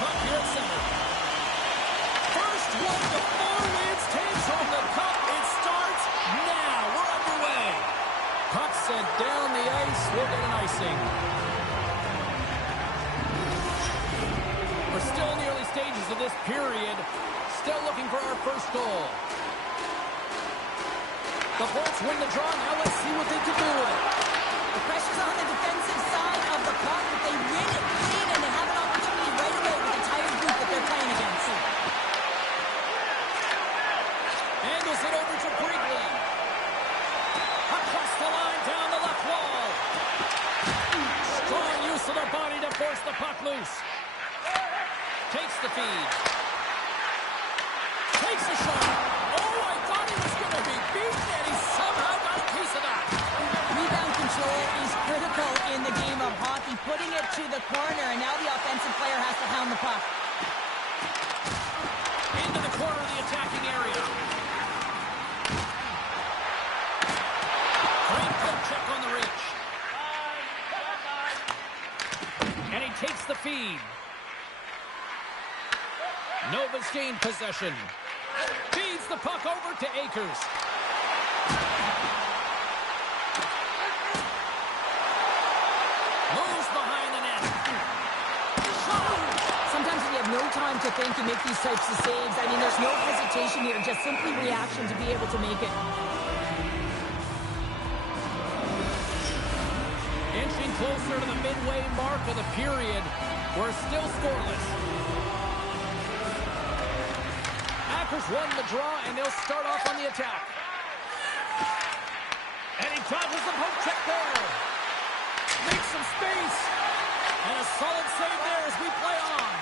puck here at center. First one of the 4 wins takes home the cup. It starts now. We're underway. Puck sent down the ice. We'll get an icing. We're still in the early stages of this period. Still looking for our first goal. The Bolts win the draw. Now let's see what they can do with it. The pressure's on the defensive side of the puck, but they win it clean, and they have an opportunity right away with the tired group that they're playing against. Angles it over to Brigley. Across the line, down the left wall. Strong use of their body to force the puck loose. Takes the feed. Takes a shot. Oh, I thought he was going to be beaten, and he somehow got a piece of that. Rebound control is critical in the game of hockey. Putting it to the corner, and now the offensive player has to hound the puck. Into the corner of the attacking area. Great poke check on the reach. And he takes the feed. Nova's gained possession. Feeds the puck over to Akers. Moves behind the net. Sometimes when you have no time to think, you make these types of saves. I mean, there's no hesitation here, just simply reaction to be able to make it. Inching closer to the midway mark of the period. We're still scoreless. Packers won the draw, and they'll start off on the attack. And he dodges the poke check there. Makes some space. And a solid save there as we play on.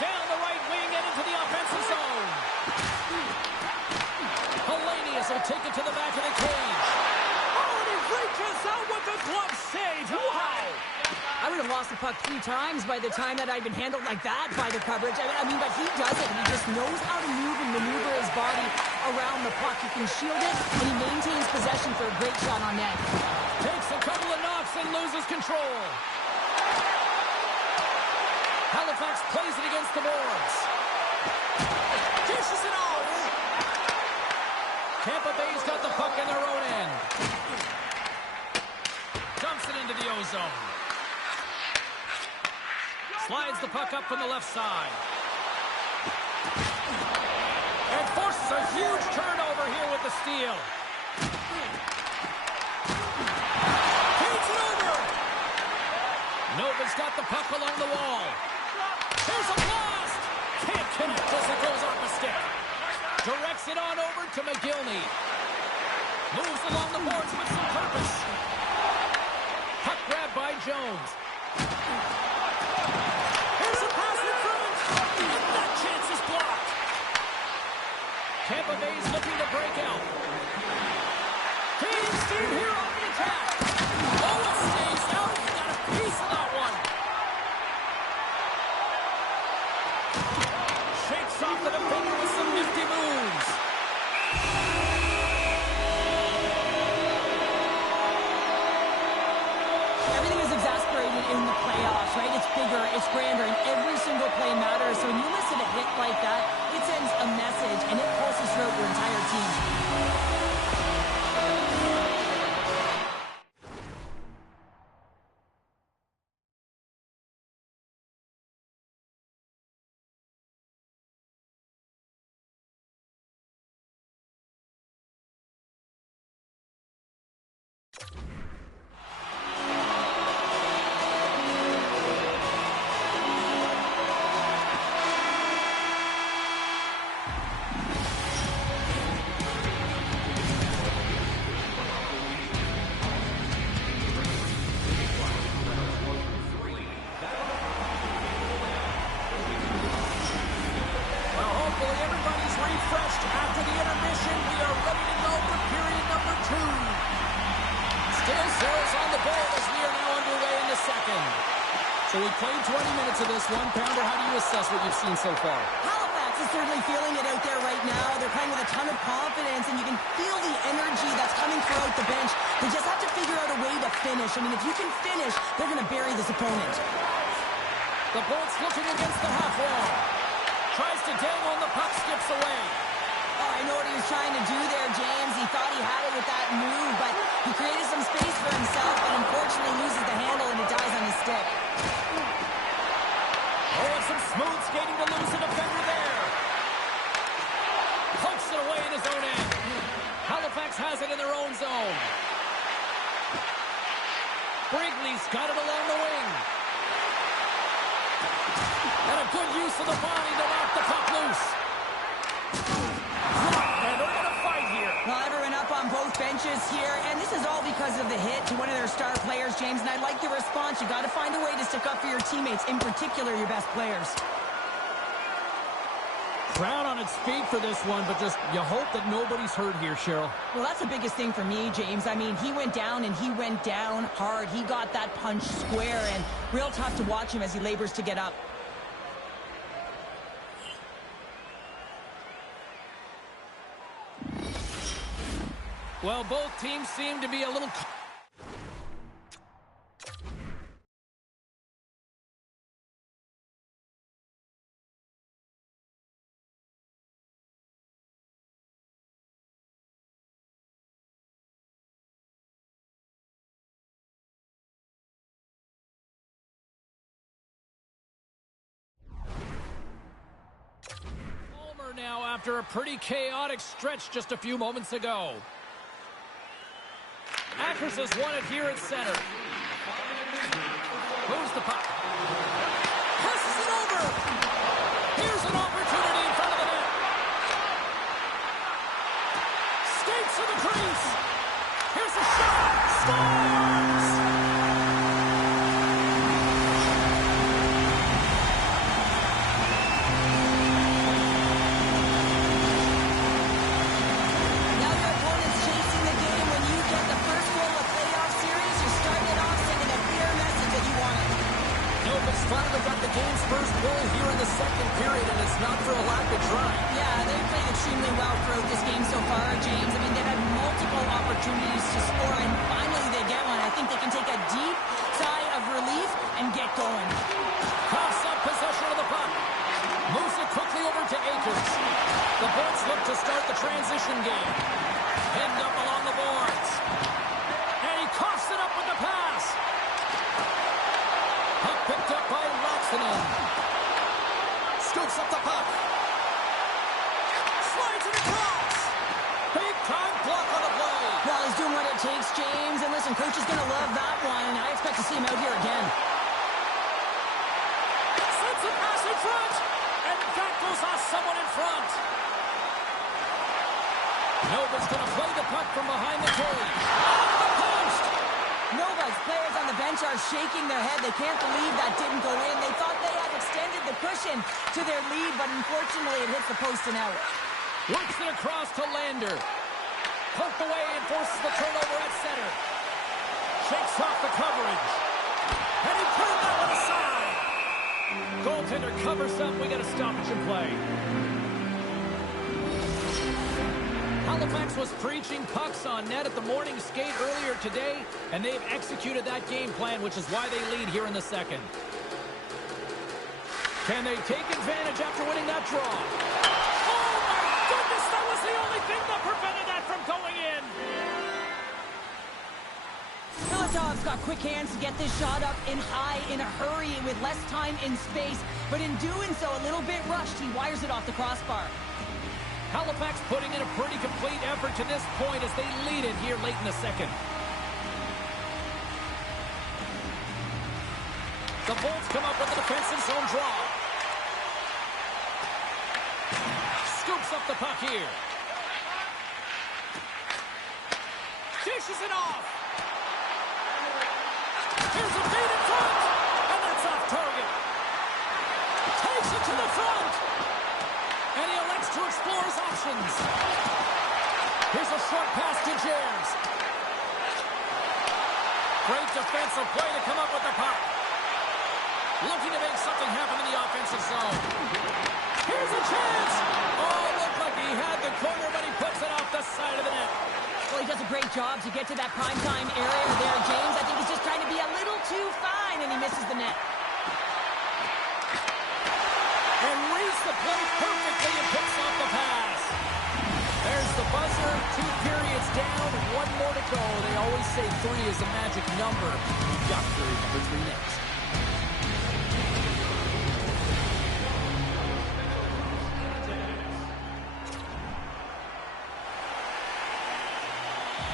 Down the right wing and into the offensive zone. Hellenius will take it to the back of the cage. Oh, and he reaches out with the glove save. Wow! I would have lost the puck 3 times by the time that I'd been handled like that by the coverage. I mean, but he does it. He just knows how to move and maneuver his body around the puck. He can shield it, and he maintains possession for a great shot on net. Takes a couple of knocks and loses control. Halifax plays it against the boards. Dishes it off. Tampa Bay's got the puck in their own end. Dumps it into the O-zone. Slides the puck up from the left side. And forces a huge turnover here with the steal. Feeds it over. Nova's got the puck along the wall. There's a blast. Can't connect as it goes off the stick. Directs it on over to McGillney. Moves along the boards with some purpose. Puck grabbed by Jones. Here's a pass in front. And that chance is blocked. Tampa Bay's looking to break out. Team Steve here on the attack. Oh, it stays out. He got a piece of that one. Shakes off the defender with some nifty moves. Everything is exasperated in the playoffs, right? It's bigger, it's grander, and every single play matters. So when you listen to a hit like that, it sends a message, and it pulses throughout your entire team. So we played 20 minutes of this one. Pounder, how do you assess what you've seen so far? Halifax is certainly feeling it out there right now. They're playing with a ton of confidence, and you can feel the energy that's coming throughout the bench. They just have to figure out a way to finish. I mean, if you can finish, they're going to bury this opponent. The Bolts looking against the half wall. Tries to dangle and the puck skips away. Oh, I know what he was trying to do there, James. He thought he had it with that move, but he created some space for himself, but unfortunately loses the handle and it dies on his stick. Oh, and some smooth skating to lose a defender there. Pokes it away in his own end. Halifax has it in their own zone. Brigley's got it along the wing. And a good use of the body to knock the puck loose. And they're going to fight here. Well, everyone up on both benches here, and this is all because of the hit to one of their star players, James, and I like the response. You got to find a way to stick up for your teammates, in particular your best players. Crowd on its feet for this one, but just you hope that nobody's hurt here, Cheryl. Well, that's the biggest thing for me, James. I mean, he went down, and he went down hard. He got that punch square, and real tough to watch him as he labors to get up. Well, both teams seem to be a little... now after a pretty chaotic stretch just a few moments ago. Akers has won it here at center. Moves the puck. Passes it over. Here's an opportunity in front of the net. Skates to the crease. Here's a shot. Scores! Finally got the game's first goal here in the second period, and it's not for a lack of trying. Yeah, they've played extremely well throughout this game so far, James. I mean, they've had multiple opportunities to score, and finally they get one. I think they can take a deep sigh of relief and get going. Coughs up possession of the puck. Moves it quickly over to Akers. The Bolts look to start the transition game. Pinned up along the boards. And he coughs it up with the pass. Puck picked up by Laxinen. Scoops up the puck. Slides it across. Big time block on the play. Well, he's doing what it takes, James. And listen, coach is going to love that one. And I expect to see him out here again. Sends a pass in front. And that goes off someone in front. Nova's going to play the puck from behind the cage. Off the post. Nova's players on the bench are shaking their head. They can't believe that didn't go in. They thought they had extended the cushion to their lead, but unfortunately it hits the post and out. Works it across to Lander. Poked away and forces the turnover at center. Shakes off the coverage. And he turned that one aside. Goaltender covers up. We got a stoppage in play. Halifax was preaching pucks on net at the morning skate earlier today, and they've executed that game plan, which is why they lead here in the second. Can they take advantage after winning that draw? Oh, my goodness, that was the only thing that prevented that from going in. Filatov's got quick hands to get this shot up in high in a hurry with less time in space, but in doing so, a little bit rushed. He wires it off the crossbar. Halifax putting in a pretty complete effort to this point as they lead it here late in the second. The Bolts come up with the defensive zone draw. Scoops up the puck here. Dishes it off. Here's a feed in front. And that's off target. Takes it to the front. And he elects to explore his options. Here's a short pass to James. Great defensive play to come up with the puck. Looking to make something happen in the offensive zone. Here's a chance. Oh, looked like he had the corner, but he puts it off the side of the net. Well, he does a great job to get to that primetime area there, James. I think he's just trying to be a little too fine, and he misses the net. perfectly and picks off the pass. There's the buzzer. 2 periods down, 1 more to go. They always say 3 is a magic number. We've got period number 3 next.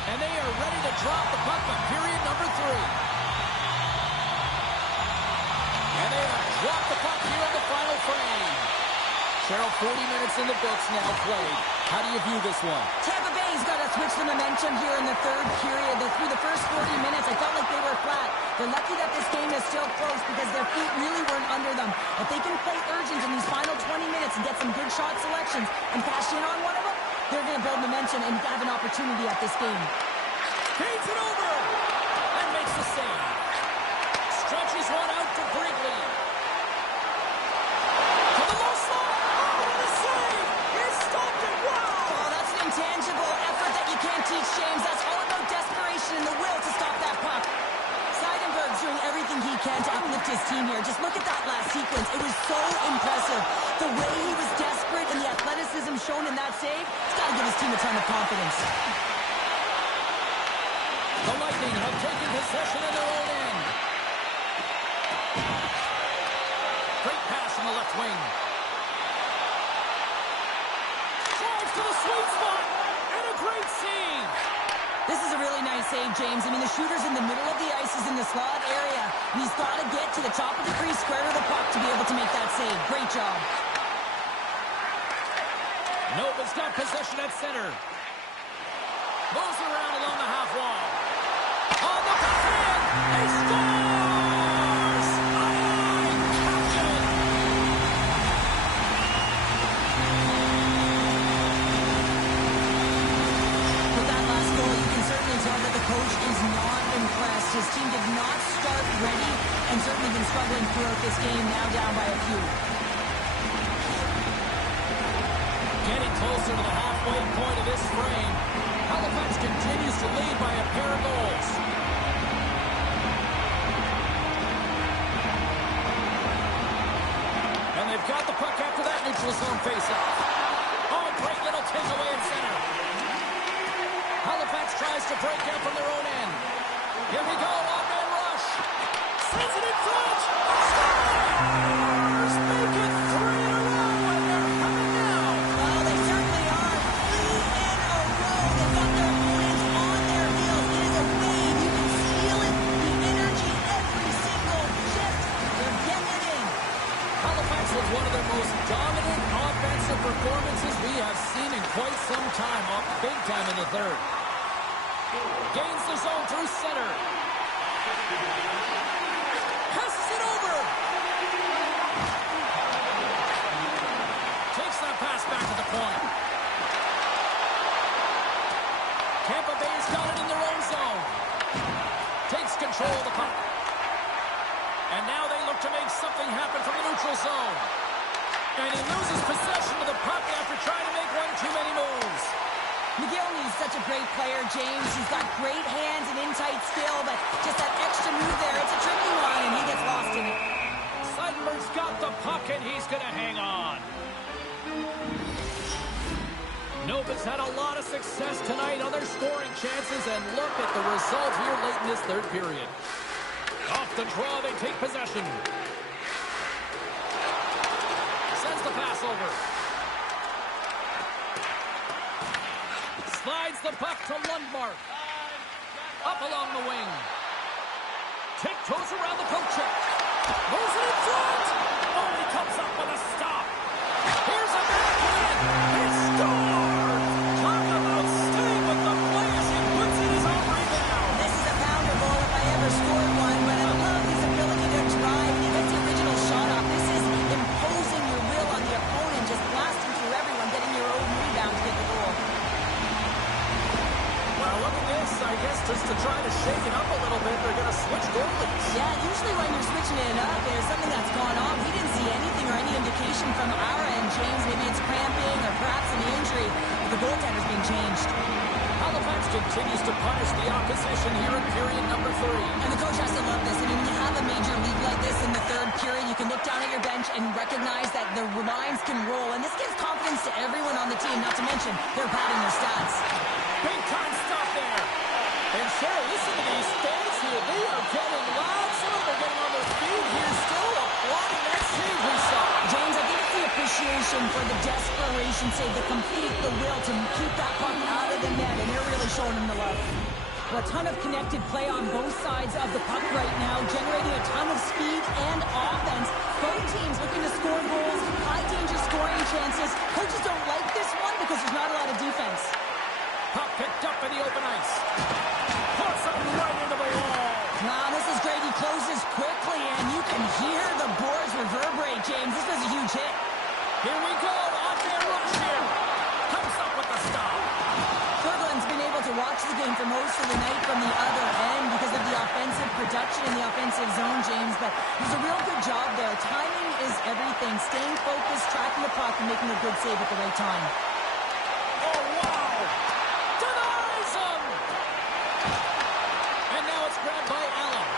And they are ready to drop the puck on period number 3. And they have dropped the puck here in the final frame. Cheryl, 40 minutes in the books now played. How do you view this one? Tampa Bay's got to switch the momentum here in the third period. Through the first 40 minutes, I felt like they were flat. They're lucky that this game is still close because their feet really weren't under them. If they can play urgent in these final 20 minutes and get some good shot selections and cash in on one of them, they're going to build momentum and have an opportunity at this game. Feeds it over and makes the save. Stretches one out to Brigley. To the low slot. Oh, what a save! He stopped it. Wow! Oh, that's an intangible effort that you can't teach, James. That's all about desperation and the will to stop that puck. Seidenberg's doing everything he can to uplift his team here. Just look at that last sequence. It was so impressive. The way he was desperate and the athleticism shown in that save, it's got to give his team a ton of confidence. The Lightning have taken possession of their own end. Great pass from the left wing. Drives to the sweet spot. And a great save. This is a really nice save, James. I mean, the shooter's in the middle of the ice. He's in the slot area. And he's got to get to the top of the crease, square to the puck to be able to make that save. Great job. Nova's got possession at center. Moves around along the half wall. On the backhand. He scores! Aye, Captain! With that last goal, you can certainly tell that the coach is not impressed. His team did not start ready and certainly been struggling throughout this game, now down by a few. Getting closer to the halfway point of this frame. Halifax continues to lead by a pair of goals. And they've got the puck after that neutral zone faceoff. Oh, great little takeaway at center. Halifax tries to break out from their own end. Here we go, one-man rush. Sends it in front. Stars make it 3 in a row, and they're coming down. Well, they certainly are. 3 in a row. They've got their opponents on their heels. It is a wave. You can feel it. The energy every single shift. They're getting it in. Halifax with one of their most dominant offensive performances we have seen in quite some time, up big time in the third. Gains the zone through center. Passes it over. Takes that pass back to the point. Tampa Bay's got it in their own zone. Takes control of the puck. And now they look to make something happen from the neutral zone. And he loses possession of the puck after trying to make one too many moves. McGillney's such a great player, James. He's got great hands and in-tight skill, but just that extra move there, it's a tricky one, and he gets lost in it. Seidenberg's got the puck, and he's going to hang on. Nova's had a lot of success tonight on their scoring chances, and look at the result here late in this third period. Off the draw, they take possession. Sends the pass over. Slides the puck to Lundmark. Up along the wing. Tiptoes around the poke check. Moves it in front. Oh, he comes up with a stop. Here's a backhand. He scores! Talk about staying with the play as he puts in his own rebound. This is a pounder goal if I ever scored one, but I love his ability to drive, and he gets the original shot off. This is imposing your will on the opponent, just blasting through everyone, getting your own rebound to get the goal. Well, look at this. I guess just to try to shake it up a little bit, they're going to switch goalies. Yeah, usually when you're switching it up, there's something that's gone on. We didn't see anything or any indication from our end, James. Maybe it's cramping or perhaps an injury. But the goaltender's being changed. Halifax continues to punish the opposition here in period number 3. And the coach has to love this. I mean, when you have a major league like this in the third period, you can look down at your bench and recognize that the lines can roll, and this gives confidence to everyone on the team, not to mention they're padding their stats. Big time stop there. And Cheryl, listen to these fans here. They are getting loud. Some of them are getting on their feet here, still applauding that save we saw. James, I think it's the appreciation for the desperation save, the complete, the will to keep that puck out of the net, and they're really showing them the love. A ton of connected play on both sides of the puck right now, generating a ton of speed and offense. Both teams looking to score goals, high-danger scoring chances. Coaches don't like this one because there's not a lot of defense. Puck picked up in the open ice. Puts it right into the wall. Now, this is great. He closes quickly, and you can hear the boards reverberate, James. This was a huge hit. Here we go. Onto a rush here. Comes up with the stop. Berglund's been able to watch the game for most of the night from the other end because of the offensive production in the offensive zone, James, but he's a real good job there. Timing is everything. Staying focused, tracking the puck, and making a good save at the right time. Oh, wow! Denies him! And now it's grabbed by Allen.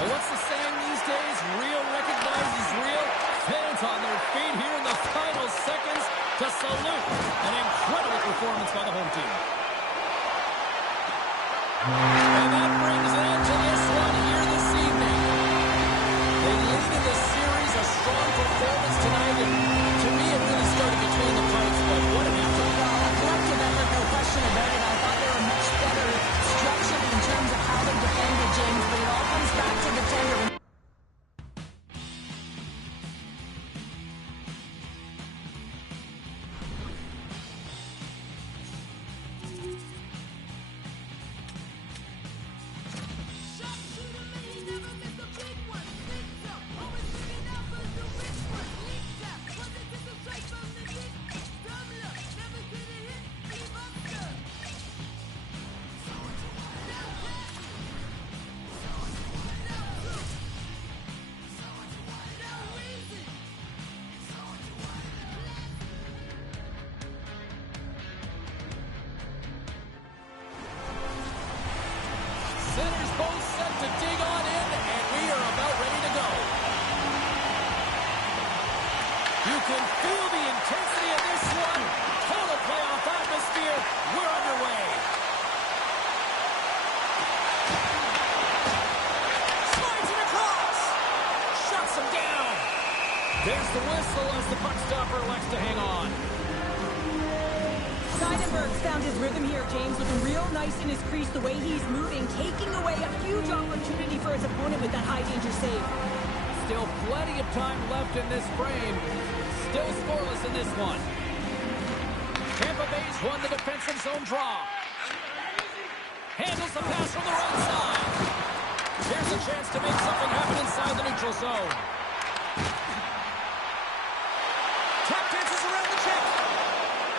Well, what's the saying these days? Real recognizes real. Fans on their feet here in the final seconds to salute an incredible performance by the home team. And that brings an end to this one here this evening. They lead in the series, a strong performance tonight, and to me it really started between the pipes, but what an effort. Well, a collective effort, no question about it. I thought they were much better structured in terms of how they defended, James, but it all comes back to the tender. Centers both set to dig on in, and we are about ready to go. You can feel the intensity of this one. Total playoff atmosphere. We're underway. Slides it across. Shuts him down. There's the whistle as the puck stopper elects to hang on. Seidenberg's found his rhythm here, James, looking real nice in his crease, the way he's moving, taking away a huge opportunity for his opponent with that high-danger save. Still plenty of time left in this frame. Still scoreless in this one. Tampa Bay's won the defensive zone draw. Handles the pass from the right side. Here's a chance to make something happen inside the neutral zone. Tap dances around the check.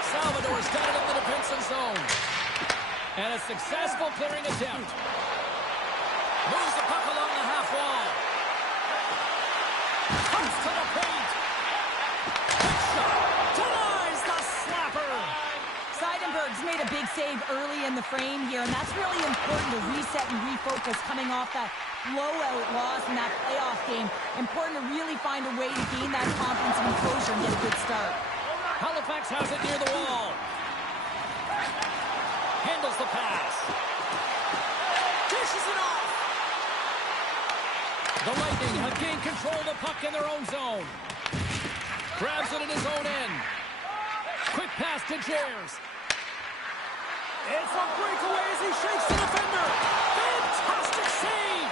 Salvador's got it in the defensive zone. And a successful clearing attempt. Moves the puck along the half wall. Comes to the paint. Big shot. Denies the slapper. Seidenberg's made a big save early in the frame here, and that's really important to reset and refocus coming off that blowout loss in that playoff game. Important to really find a way to gain that confidence and closure and get a good start. Halifax has it near the wall. Handles the pass. Dishes it off. The Lightning have gained control of the puck in their own zone. Grabs it in his own end. Quick pass to Jers. It's a breakaway as he shakes the defender. Fantastic save.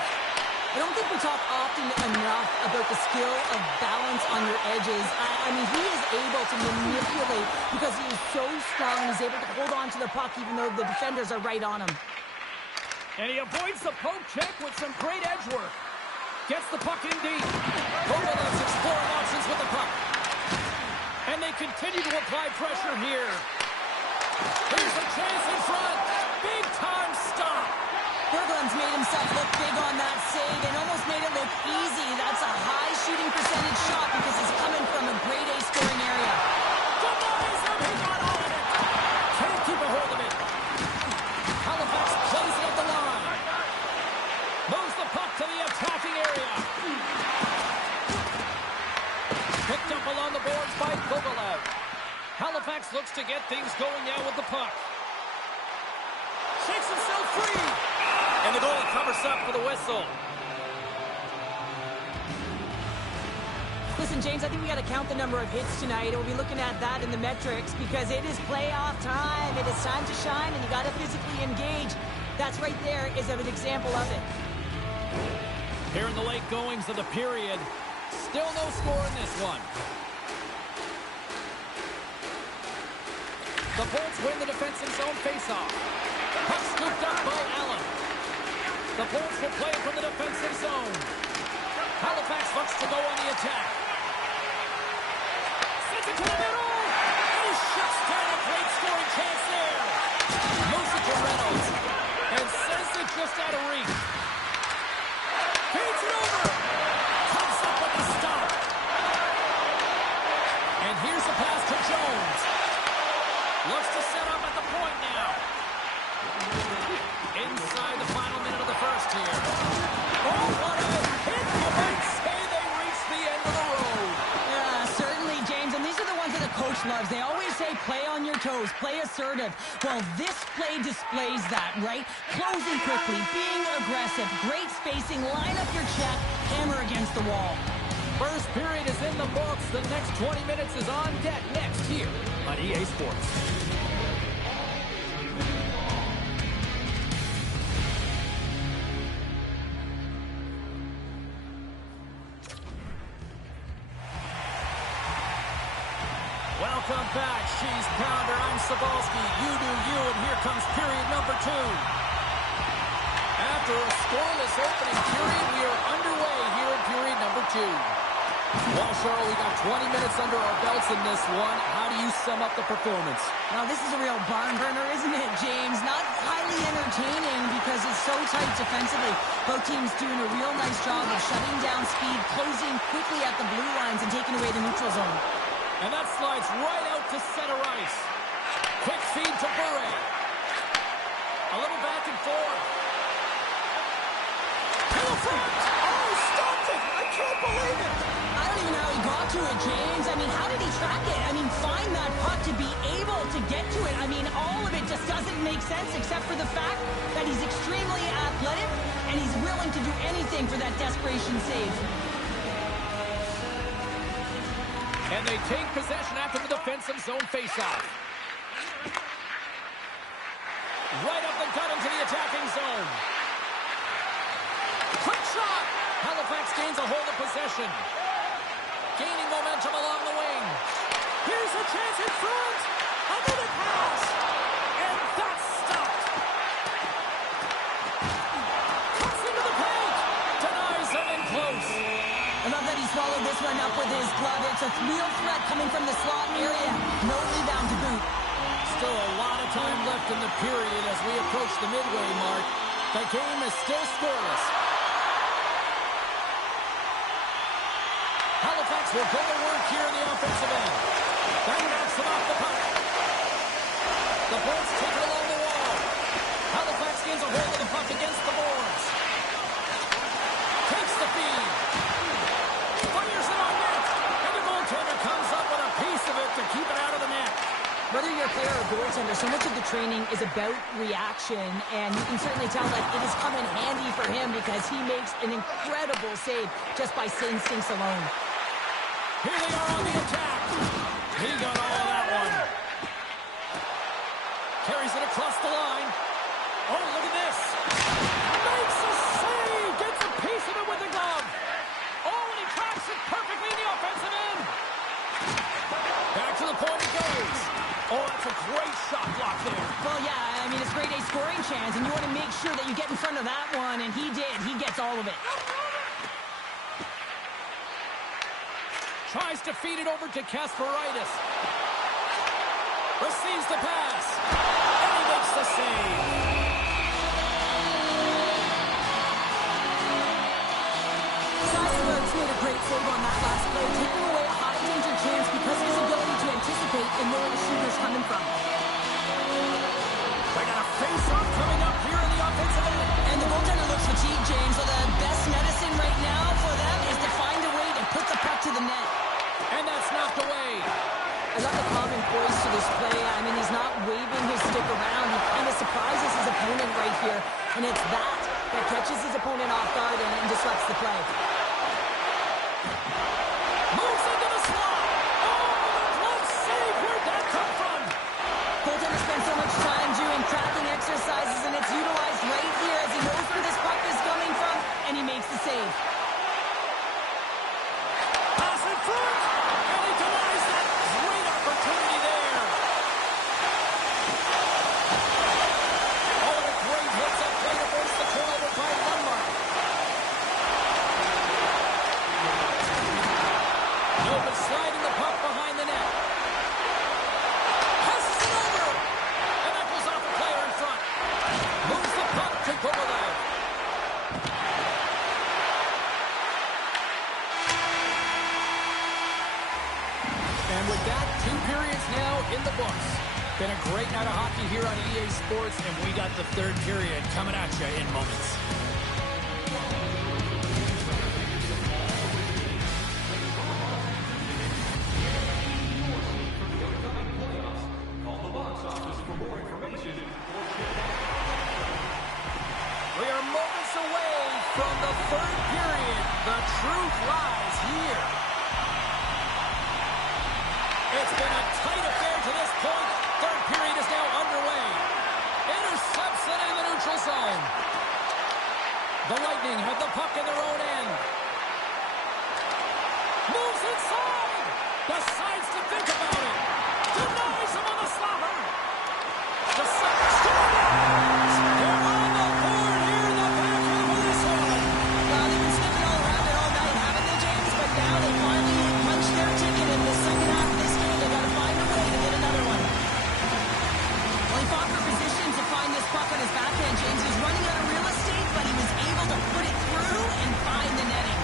I don't think we talk often enough about the skill of balance on your edges. I mean, he is able to manipulate because he is so strong and he's able to hold on to the puck even though the defenders are right on him. And he avoids the poke check with some great edge work. Gets the puck in deep. Kovalev's exploring options with the puck. And they continue to apply pressure here. Here's a chance in front. Big time stop. Berglund's made himself look big on that save and almost made it look easy. That's a high shooting percentage shot because it's coming from a grade A scoring area. Denies him. He got all of it. Can't keep a hold of it. Halifax plays it up the line. Moves the puck to the attacking area. things going now with the puck. Shakes himself free. And the goalie covers up for the whistle. Listen, James, I think we got to count the number of hits tonight. We'll be looking at that in the metrics because it is playoff time. It is time to shine, and you got to physically engage. That's right there is an example of it. Here in the late goings of the period, still no score in this one. The Bolts win the defensive zone faceoff. Puck scooped up by Allen. The Bolts will play from the defensive zone. Halifax looks to go on the attack. Sends it to the middle. And he shuts down a great scoring chance there. Moves it to Reynolds. And sends it just out of reach. Feeds it over. Comes up with the stop. And here's the pass to Jones. Looks to set up at the point now. Inside the final minute of the first here. Oh, what a hit! You might say they reached the end of the road. Yeah, certainly, James. And these are the ones that the coach loves. They always say play on your toes, play assertive. Well, this play displays that, right? Closing quickly, being aggressive, great spacing, line up your check, hammer against the wall. First period is in the books. The next 20 minutes is on deck next here on EA Sports. Welcome back, She's Pounder. I'm Cebulski. You do you, and here comes period number 2. After a scoreless opening period, we are underway here in period number 2. Well, Cheryl, we got 20 minutes under our belts in this one. How do you sum up the performance? Well, this is a real barn burner, isn't it, James? Not highly entertaining because it's so tight defensively. Both teams doing a real nice job of shutting down speed, closing quickly at the blue lines, and taking away the neutral zone. And that slides right out to center ice. Quick feed to Bure. A little back and forth. To the front. Oh, stopped it. I can't believe it. I don't even know how he got to it, James. I mean, how did he track it? I mean, find that puck to be able to get to it. I mean, all of it just doesn't make sense except for the fact that he's extremely athletic and he's willing to do anything for that desperation save. And they take possession after the defensive zone faceoff. Right up the gut into the attacking zone. Quick shot. Halifax gains a hold of possession. Gaining momentum along the wing. Here's a chance in front. Another pass. And that's stopped. Cuts into the paint. Denies them in close. I love that he swallowed this one up with his glove. It's a real threat coming from the slot area. No rebound to boot. Still a lot of time left in the period as we approach the midway mark. The game is still scoreless. Halifax will go to work here in the offensive end. That knocks them off the puck. The Bolts take it along the wall. Halifax gains a hold of the puck against the boards. Takes the feed. Fires it on net. And the goaltender comes up with a piece of it to keep it out of the net. Whether you're a player or a goaltender, so much of the training is about reaction, and you can certainly tell that it has come in handy for him because he makes an incredible save just by instincts alone. Here they are on the attack. He got all of that one. Carries it across the line. Oh, look at this. Makes a save. Gets a piece of it with the glove. Oh, and he tracks it perfectly in the offensive end. Back to the point it goes. Oh, that's a great shot block there. Well, yeah, I mean, it's grade A scoring chance, and you want to make sure that you get in front of that one, and he did. He gets all of it. Tries to feed it over to Kasparaitis. Receives the pass. And he makes the save. Sassenberg's made a great save on that last play, taking away a high-danger chance because of his ability to anticipate and know where the shooter's coming from. They got a face-off coming up here in the offensive end. And the goaltender looks fatigued, James, so the best medicine right now for them is to find a way to put the puck to the net. And that's knocked away. I love the calm and poised to this play. I mean, he's not waving his stick around. He kind of surprises his opponent right here. And it's that catches his opponent off guard and disrupts the play. Moves into the slot. Oh, the close save. Where'd that come from? Goaltender spends so much time doing cracking exercises, and it's utilized right here as he knows where this puck is coming from, and he makes the save. Pass in front, and he denies that great opportunity there. Oh, and a great hits-up play to force the turnover by Lundmark. Novak sliding the puck behind the net. Passes it over, and that goes off a player in front. Moves the puck to Kovalev. And with that, 2 periods now in the books. Been a great night of hockey here on EA Sports, and we got the 3rd period coming at you in moments. We are moments away from the 3rd period. The truth lies here. It's been a tight affair to this point. 3rd period is now underway. Intercepts it in the neutral zone. The Lightning have the puck in their own end. Moves inside. Decides to think about it. Denies him on the slapper. The second scores. They're on the board here in the back half of this one. Well, they've been sniffing all around it all night, haven't they, James? But now they finally punched their ticket in the second half of this game. They got to find a way to get another one. Well, he fought for position to find this puck on his backhand, James. He was running out of real estate, but he was able to put it through and find the netting.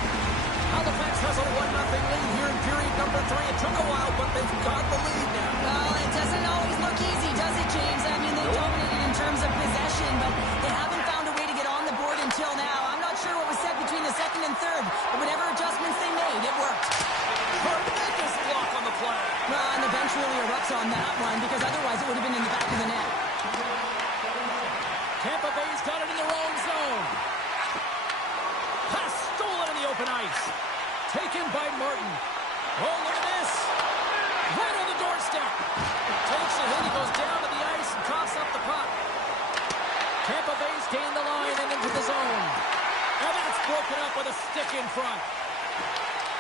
Halifax has a 1-0 lead here in period number 3. It took a while, but they've got the lead now. Well, it doesn't always look easy, does it, James? I mean, they dominated in terms of possession, but they haven't found a way to get on the board until now. I'm not sure what was said between the 2nd and 3rd, but whatever adjustments they made, it worked. Tremendous block on the play. Well, and the bench really erupts on that one, because otherwise it would have been in the back of the net. Tampa Bay's got it in their own zone. Pass stolen in the open ice. Taken by Martin. Oh, look at this. Right on the doorstep. Takes a hit. He goes down to the ice and coughs up the puck. Tampa Bay's gained the line and into the zone. And that's broken up with a stick in front.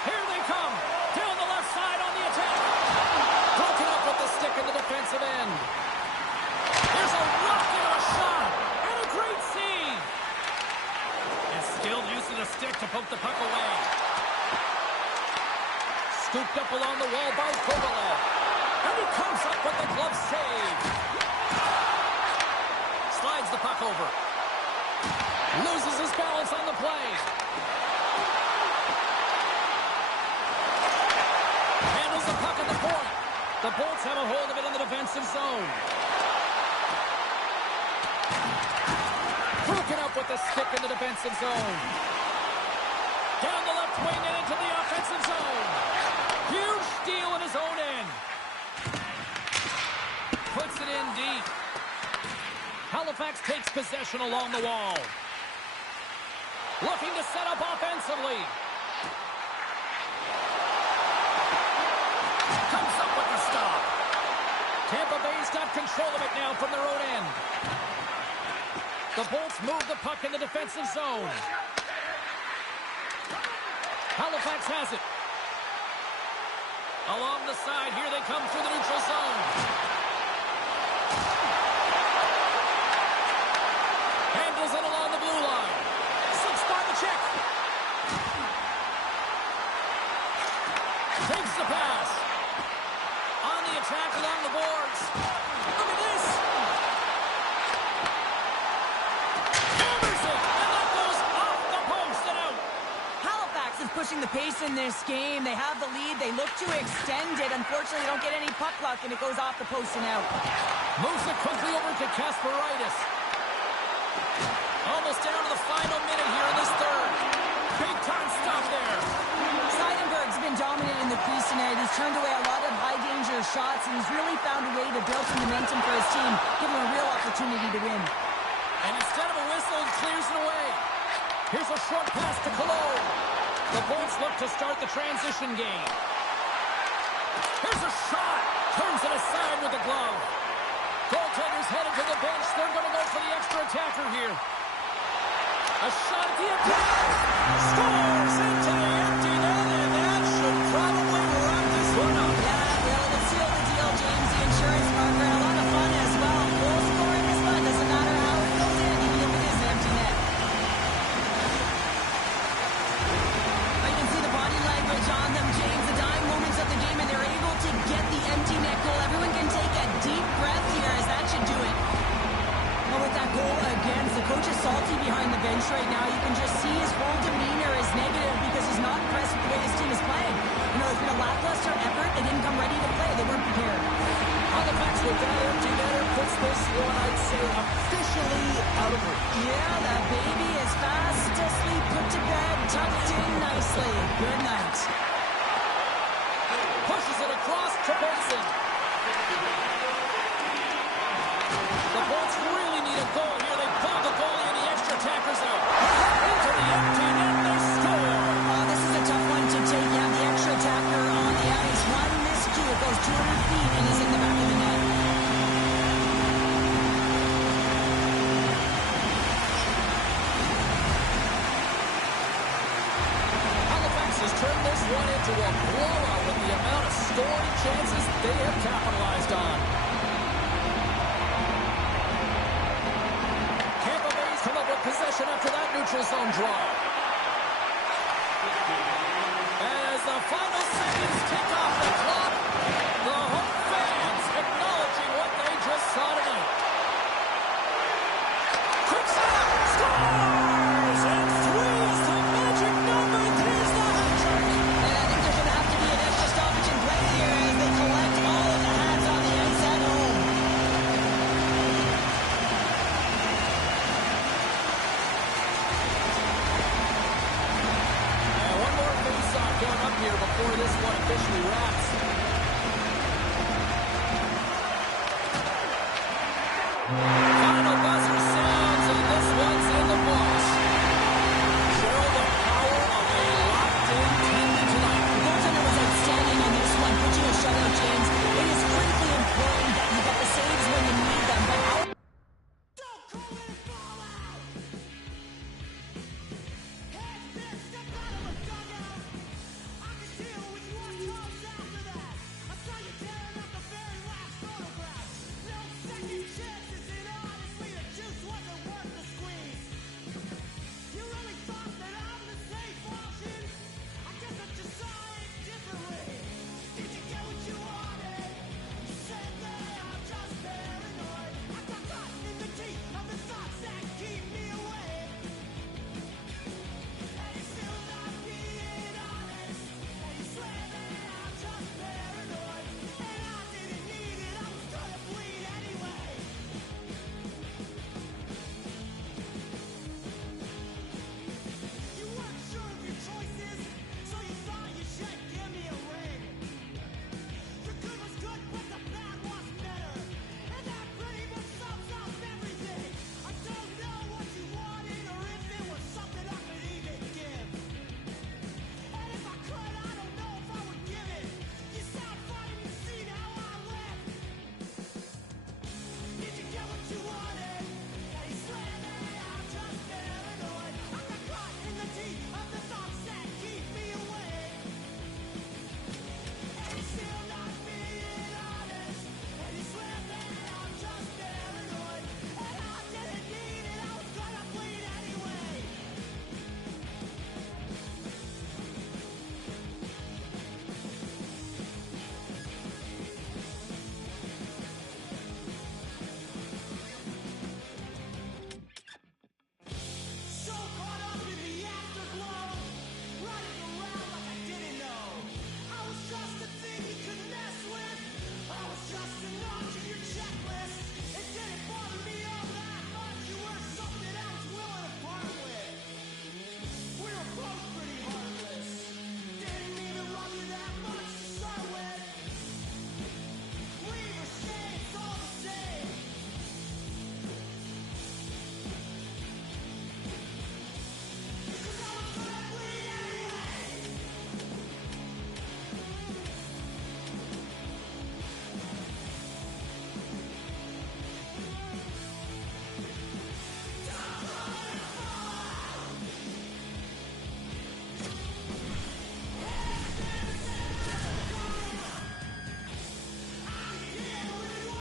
Here they come. Down the left side on the attack. Broken up with the stick in the defensive end. There's a rocket of a shot. And a great save. And skilled use of the stick to poke the puck away. Scooped up along the wall by Kovalev. And he comes up with the glove save. Slides the puck over. Loses his balance on the play. Handles the puck at the point. The Bolts have a hold of it in the defensive zone. Broken up with the stick in the defensive zone. Down the left wing and into the offensive zone. Huge steal in his own end. Puts it in deep. Halifax takes possession along the wall. Looking to set up offensively. Comes up with the stop. Tampa Bay's got control of it now from their own end. The Bolts move the puck in the defensive zone. Halifax has it. Along the side, here they come through the neutral zone. Handles it along the blue line. Slips by the check. Takes the pass. On the attack along the boards. Look at this. Hammers it, and that goes off the post and out. Halifax is pushing the pace in this game. They have the lead. They look to extend it. Unfortunately, they don't get any puck luck, and it goes off the post and out. Moves it quickly over to Kasparaitis. Almost down to the final minute here in this 3rd. Big time stop there. Seidenberg's been dominant in the crease tonight. He's turned away a lot of high-danger shots, and he's really found a way to build some momentum for his team, give him a real opportunity to win. And instead of a whistle, he clears it away. Here's a short pass to Cologne. The Bolts look to start the transition game. Here's a shot. Turns it aside with the glove. Goaltender's headed to the bench. They're going to go for the extra attacker here. A shot at the empty net. Scores into the empty net, and that should probably wrap this one up. Yeah, well, it'll seal the deal, James. The insurance marker, a lot of fun as well. Goal scoring is fun. Doesn't matter how it goes in, even if it is an empty net. You can see the body language on them, James. The dying moments of the game, and they're able to get the empty net goal. Everyone can take a deep breath here, as that should do it. Well, with that goal against, the coach is salty behind the bench right now. You can just see his whole demeanor is negative because he's not impressed with the way his team is playing. You know, it's been a lackluster effort. They didn't come ready to play. They weren't prepared. Halifax with that empty netter puts this one, I'd say, officially out of reach. Yeah, that baby is fast asleep, put to bed, tucked in nicely. Good night. Pushes it across to Benson. The Bolts really need a goal here. They pull the goalie and the extra attackers out. Into the empty net, they score. This is a tough one to take. You have the extra attacker on the ice. One miscue. It goes 200 feet and is in the back of the net. Halifax has turned this one into a blowout with the amount of scoring chances they have capitalized on. Come up with possession after that neutral zone draw. As the final seconds tick off the clock, the home fans acknowledging what they just saw tonight. Quick shot! Scores! And 3 is the magic number. 3 is the hat trick. And I think there's going to have to be an extra stoppage in play here as they collect all of the hats on the ice at home. Coming up here before this one officially wraps.